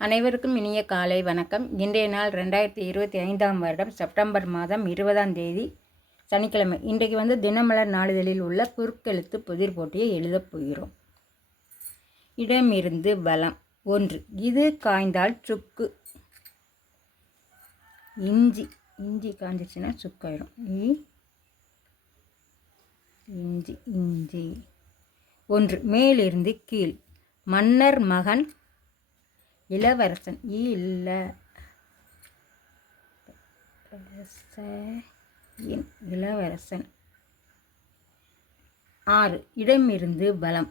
அனைவருக்கும் இனிய காலை வணக்கம். இன்றைய நாள் 2025 வருடம் செப்டம்பர் மாதம் 20ஆம் தேதி சனிக்கிழமை. இன்றைக்கு தினமலர் நாளிதழில் உள்ள குறுக்கெழுத்து புதிர் போட்டியை எழுதப் போகிறோம். இடமிருந்து வலம். 1. இது காய்ந்தால் சுக்கு. இஞ்சி. இஞ்சி காய்ஞ்சிச்சுன்னா சுக்காயிரும். இஞ்சி இஞ்சி. 1. மேலிருந்து கீழ். மன்னர் மகன் இளவரசன். இளவரசன். 6. இடமிருந்து வலம்.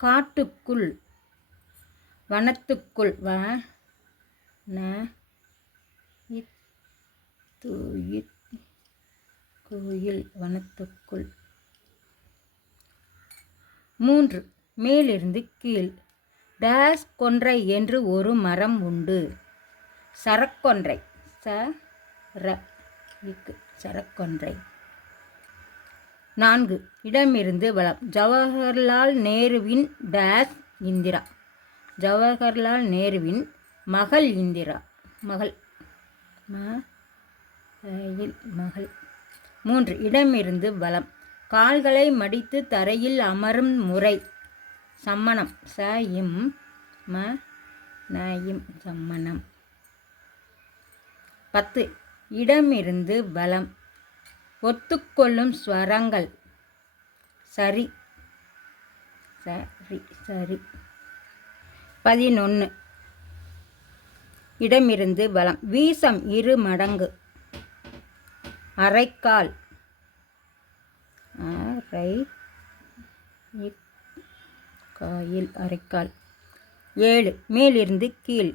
காட்டுக்குள். வனத்துக்குள். கோயில். வனத்துக்குள். 3. மேலிருந்து கீழ். டேஸ் கொன்றை என்று ஒரு மரம் உண்டு. சரக்கொன்றை. சரக்கொன்றை. 4. இடமிருந்து வலம். ஜவஹர்லால் நேருவின் டேஸ் இந்திரா. ஜவஹர்லால் நேருவின் மகள் இந்திரா. மகள். 3. இடமிருந்து வலம். கால்களை மடித்து தரையில் அமரும் முறை. சம்மணம். சம்மணம். 10. இடமிருந்து வலம். ஒத்துக்கொள்ளும் ஸ்வரங்கள். சரி. சரி சரி. 11. இடமிருந்து வலம். வீசம் 2 மடங்கு. அரைக்கால். அரைக்கால். 7. மேலிருந்து கீழ்.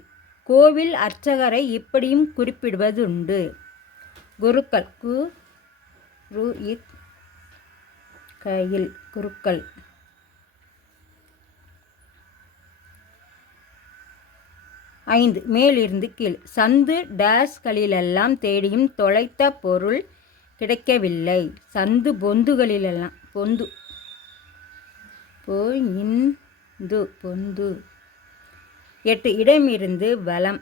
கோவில் அர்ச்சகரை இப்படியும் குறிப்பிடுவதுண்டு. குருக்கள். குருக்கள். 5. மேலிருந்து கீழ். சந்து டேஸ்களிலெல்லாம் தேடியும் தொலைத்த பொருள் கிடைக்கவில்லை. சந்து பொந்துகளிலெல்லாம். பொந்து. பொந்து. 8. இடமிருந்து வலம்.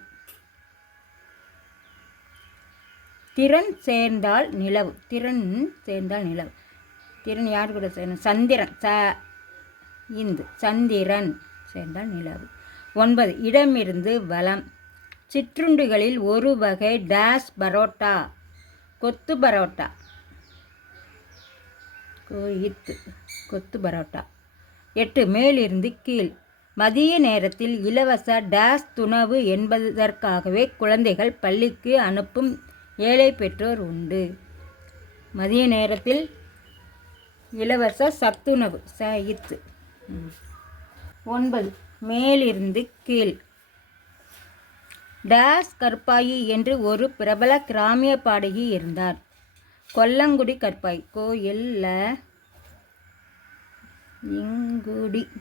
திறன் சேர்ந்தால் நிலவு. திறன் சேர்ந்தால் நிலவு. திறன் யார் கூட சேரணும்? சந்திரன். சந்திரன் சேர்ந்தால் நிலவு. 9. இடமிருந்து வலம். சிற்றுண்டிகளில் ஒரு வகை டேஸ் பரோட்டா. கொத்து பரோட்டா. கொத்து பரோட்டா. 8. மேலிருந்து கீழ். மதிய நேரத்தில் இலவச டேஸ் துணவு என்பதற்காகவே குழந்தைகள் பள்ளிக்கு அனுப்பும் ஏழை பெற்றோர் உண்டு. மதிய நேரத்தில் இலவச சத்துணவு. 9. மேலிருந்து கீழ். டேஸ் கற்பாயி என்று ஒரு பிரபல கிராமிய பாடகி இருந்தார். கொல்லங்குடி கற்பாயி.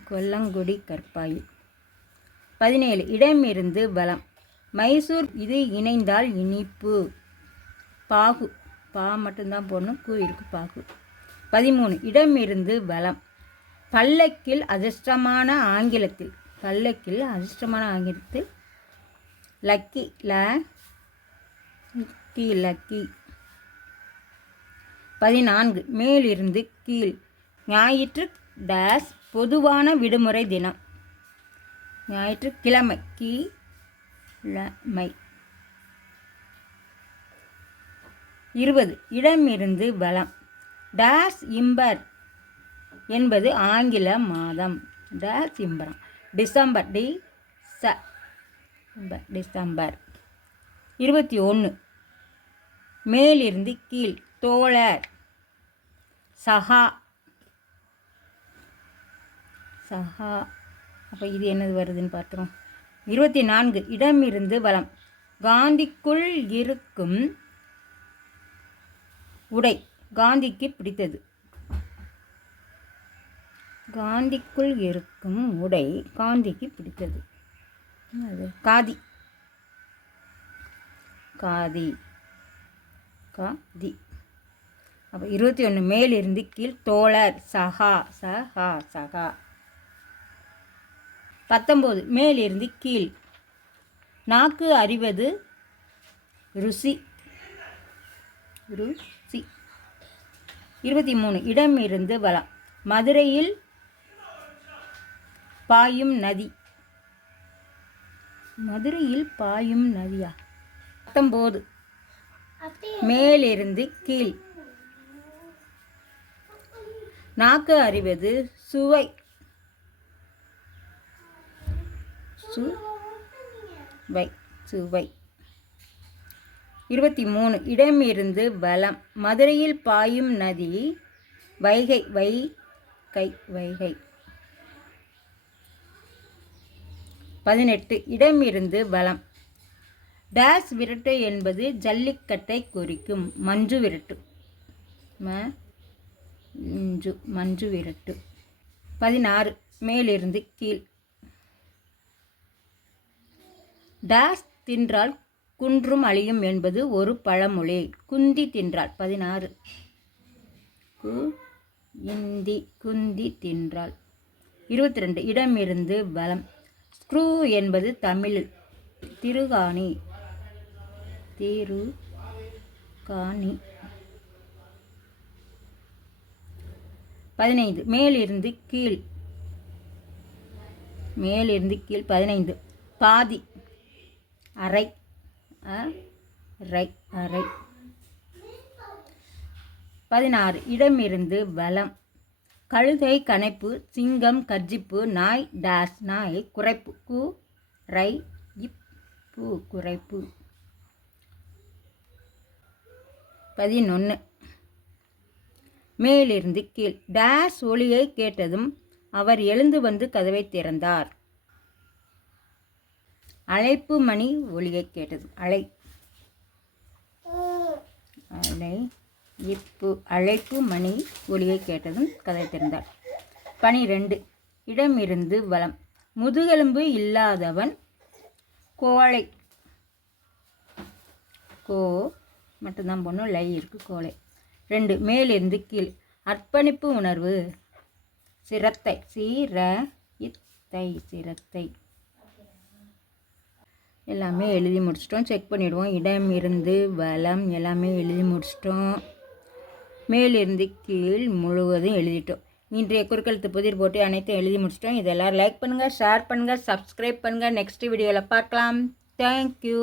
கொல்லங்குடி கற்பாயி. 17. இடமிருந்து வலம். மைசூர் இது இணைந்தால் இனிப்பு. பாகு. பா மட்டும்தான் போடணும். இருக்கு பாகு. 13. இடமிருந்து வலம். பல்லக்கில் அதிர்ஷ்டமான ஆங்கிலத்தில். பல்லக்கில் அதிர்ஷ்டமான ஆங்கிலத்தில். லக்கி. லக்கி. 14. மேலிருந்து கீழ். ஞாயிற்று டேஸ் பொதுவான விடுமுறை தினம். ஞாயிற்றுக்கிழமை. கிழமை. 20. இடமிருந்து வலம். டேஸ் இம்பர் என்பது ஆங்கில மாதம். டேஸ் இம்பரம். டிசம்பர். டிசம்பர். 21. மேலிருந்து கீழ். தோழர். சகா. அப்போ இது என்னது வருதுன்னு பார்த்துறோம். 24. இடமிருந்து வலம். காந்திக்குள் இருக்கும் உடை. காந்திக்கு பிடித்தது. காந்திக்குள் இருக்கும் உடை காந்திக்கு பிடித்தது. காதி. காதி. காதி. அப்போ 21. மேலிருந்து கீழ். தோழர். சகா. சகா. 19. மேலிருந்து கீழ். நாக்கு அறிவது ருசி. ருசி. 23 இடமிருந்து வலம். மதுரையில் பாயும் நதி. மதுரையில் பாயும் நதியா? 19 மேலிருந்து கீழ். நாக்கு அறிவது சுவை. சுவை. சுவை. 23 இடமிருந்து வலம். மதுரையில் பாயும் நதி வைகை. வைகை. வைகை. 18 இடமிருந்து வலம். டேஸ் விரட்டு என்பது ஜல்லிக்கட்டை குறிக்கும். மஞ்சு விரட்டு. மஞ்சு விரட்டு. 16 மேலிருந்து கீழ். டேஸ் தின்றால் குன்றும் அழியும் என்பது ஒரு பழமொழி. குந்தி தின்றால். 16 குந்தி தின்றால். 22 இடமிருந்து வலம். ஸ்க்ரூ என்பது தமிழில் திருகாணி. திருகாணி. 15 மேலிருந்து கீழ். மேலிருந்து கீழ். 15 பாதி. அரை. அரை. அரை. 16 இடமிருந்து வலம். கழுதை கணைப்பு. சிங்கம் கர்ஜிப்பு. நாய் டேஸ். நாய் குறைப்பு. குறைப்பு. குறைப்பு. 11 மேலிருந்து கீழ். டேஸ் ஒளியை கேட்டதும் அவர் எழுந்து வந்து கதவை திறந்தார். அழைப்பு மணி ஒளியை கேட்டதும். அழைப்பு மணி ஒளியை கேட்டதும் கதவை திறந்தார். 12 இடமிருந்து வலம். முதுகெலும்பு இல்லாதவன் கோழை. கோ மட்டும்தான் போடணும். லை இருக்கு. கோழை. 2 மேலிருந்து கீழ். அர்ப்பணிப்பு உணர்வு. சிரத்தை. சிரத்தை. எல்லாமே எழுதி முடிச்சிட்டோம். செக் பண்ணிவிடுவோம். இடம் இருந்து வலம் எல்லாமே எழுதி முடிச்சிட்டோம். மேலிருந்து கீழ் முழுவதும் எழுதிட்டோம். இன்றைய குறுக்கெழுத்து புதிர் போட்டு அனைத்தும் எழுதி முடிச்சிட்டோம். இதெல்லாம் லைக் பண்ணுங்கள், ஷேர் பண்ணுங்கள், சப்ஸ்கிரைப் பண்ணுங்கள். நெக்ஸ்ட் வீடியோவில் பார்க்கலாம். தேங்க்யூ.